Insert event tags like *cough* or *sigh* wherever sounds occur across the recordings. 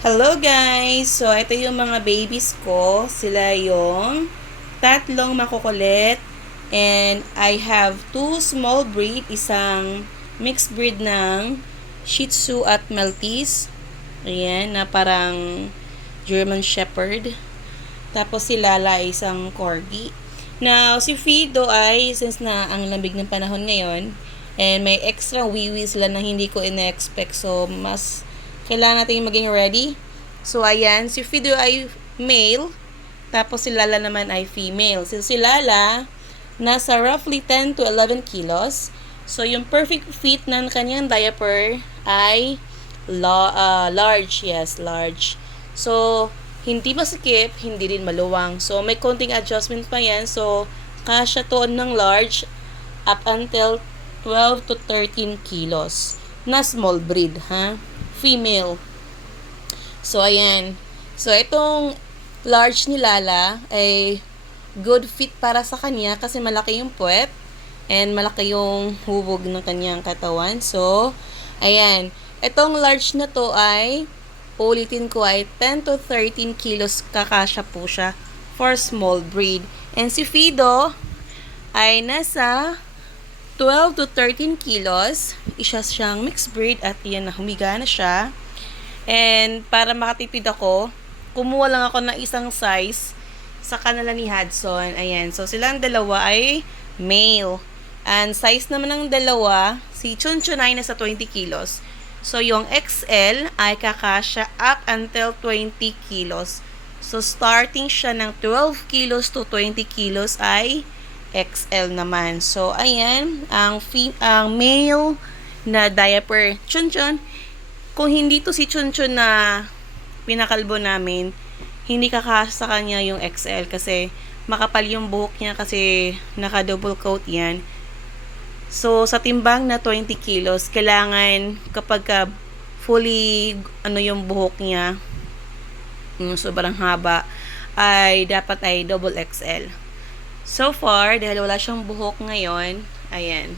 Hello guys! So, ito yung mga babies ko. Sila yung tatlong makukulit. And I have two small breed. Isang mixed breed ng Shih Tzu at Maltese. Ayan, na parang German Shepherd. Tapos si Lala ay isang Corgi. Now, si Fido ay, since na ang lamig ng panahon ngayon, and may extra wiwi sila na hindi ko ina-expect. So, mas kailangan natin maging ready. So, ayan, si Fido ay male, tapos si Lala naman ay female. So, si Lala, nasa roughly 10 to 11 kilos. So, yung perfect fit ng kanyang diaper ay la- uh, large, yes, large. So, hindi masikip, hindi rin maluwang. So, may konting adjustment pa yan. So, kasya to ng large up until 12 to 13 kilos na small breed, ha? Female. So, ayan. So, itong large ni Lala ay good fit para sa kanya kasi malaki yung puwet and malaki yung hubog ng kanyang katawan. So, ayan. Itong large na to ay ulitin ko ay 10 to 13 kilos kakasya po siya for small breed. And si Fido ay nasa 12 to 13 kilos. Isa siyang mixed breed at yan na humiga na siya. And para makatipid ako, kumuha lang ako ng isang size sa kanila ni Hudson. Ayan. So silang dalawa ay male. And size naman ng dalawa, si Chunchun ay nasa 20 kilos. So yung XL ay kakasya up until 20 kilos. So starting siya ng 12 kilos to 20 kilos ay XL naman. So, ayan, ang, fem- ang male na diaper. Chun-chun, kung hindi to si Chun-chun na pinakalbo namin, hindi kakasa sa kanya yung XL kasi makapal yung buhok niya kasi naka-double coat yan. So, sa timbang na 20 kilos, kailangan kapag ka fully ano yung buhok niya, yung sobrang haba, ay dapat ay double XL. So far, dahil wala siyang buhok ngayon, ayan.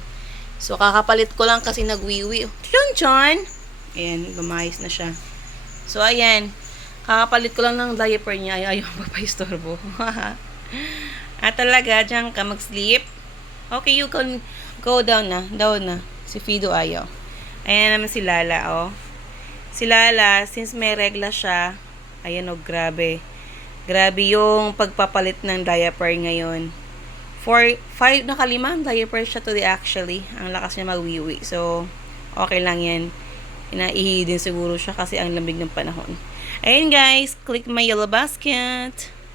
So, kakapalit ko lang kasi nagwiwi. Chon, chon! Ayan, gumayos na siya. So, ayan. Kakapalit ko lang ng diaper niya. Ay, ayaw magpapaistorbo. At *laughs* talaga, dyan ka mag-sleep. Okay, you can go down na. Down na. Si Fido ayaw. Ayan naman si Lala, oh. Si Lala, since may regla siya, ayan, oh, grabe. Grabe yung pagpapalit ng diaper ngayon. For five, nakalimang diaper siya today actually. Ang lakas niya magwiwi. So, okay lang yan. Inaihi din siguro siya kasi ang lamig ng panahon. Ayun guys, click my yellow basket.